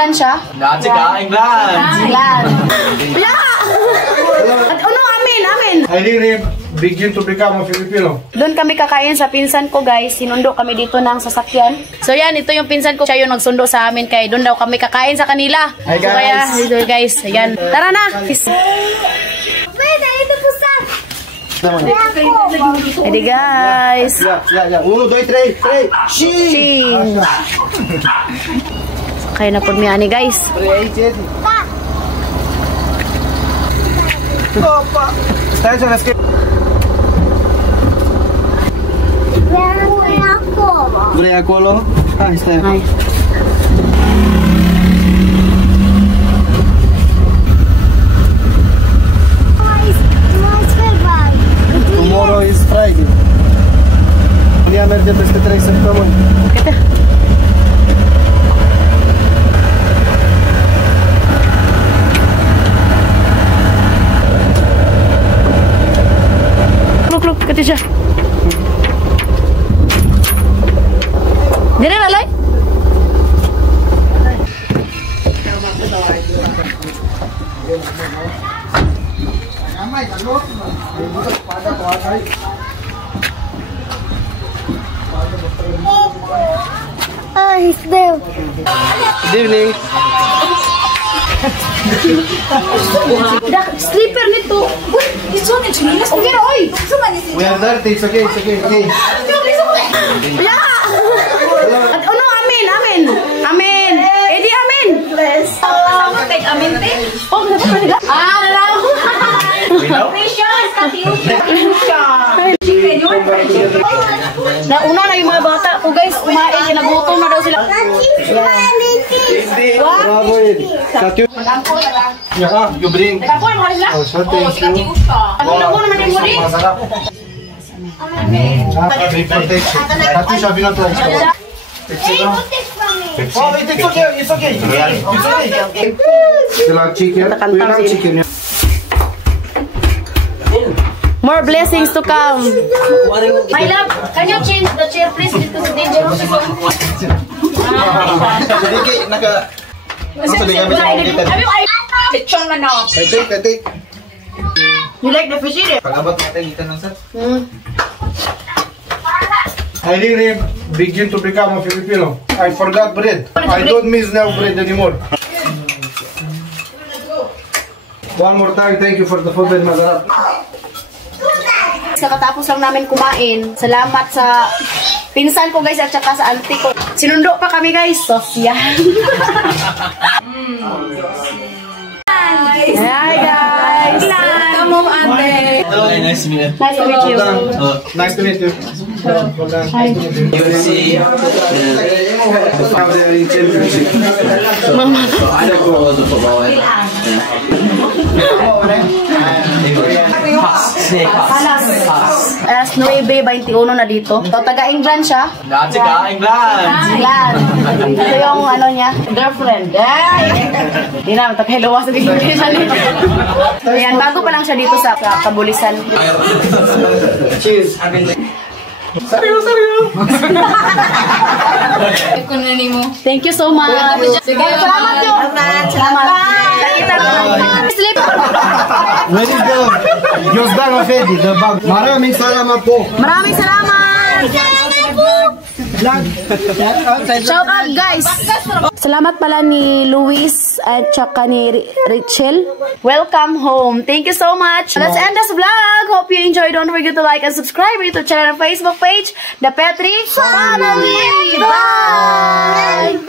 England siya? England. At ano, amin. I really begin to become a Filipino. Doon kami kakain sa pinsan ko, guys. Sinundo kami dito ng sasakyan. So yan, ito yung pinsan ko. Siya yung nagsundo sa amin kay doon daw kami kakain sa kanila. Hi, guys. So kaya, dito guys. Ayan. Tara na. Ready guys. Ya. 1, 2, 3. Cheese. Kaya na po miya ni guys. Opa. Está hecho las que. Breakolo. Ah, está. Ay. Tomorrow is Friday. Dia merge peste 3 săptămâni. Câte? Look, câte siya? Dire lalay? He's there. Good evening. Slipper nito. Uy, ito na chinelas. Okay na, oy. We are dirty. It's okay. At ano, amin. Eddie, amin. Amin, te? Oh, nila? Nalaw. Precious, Nauna na yung mga bata ko, guys. Kumain, kinagutom na daw sila. Bravo, Katyu. Yeah, you bring. Oh, so thank you. Big protection. Katyu, sabi na to. Oh, it's okay. You like chicken? We love chicken. More blessings to come. My love, can you change the chair please? This is dangerous. I take. You like the fish here? I really begin to become a Filipino. I forgot bread. I don't miss now bread anymore. One more time, thank you for the food and masarap. Kakatapos lang namin kumain. Salamat sa pinsan ko guys at saka sa auntie ko. Sinundo pa kami guys. Sofia. Hi guys. Come on ate. Hello, nice to meet you. Nice to meet you. Nice to meet you. Hi. You see Now they are in championship. Mama. I don't follow the football. Alas 9:21 na dito. So, taga-England siya. England. Ito yung ano niya, girlfriend. Hindi na, taga-hilawas sa English. Ayan, bago pa lang siya dito sa Kabulisan. Cheers. Saryo. Thank you so much. Sige, salamat yun. Salamat. Sleep. Where is the Yosdan of Eddie, the bag? Maraming salamat po. Maraming salamat. Shout out guys. Salamat pala ni Luis at saka ni Rachel. Welcome home. Thank you so much. Let's end this vlog. Hope you enjoyed. Don't forget to like and subscribe to YouTube channel and Facebook page, The Petri Family. Bye.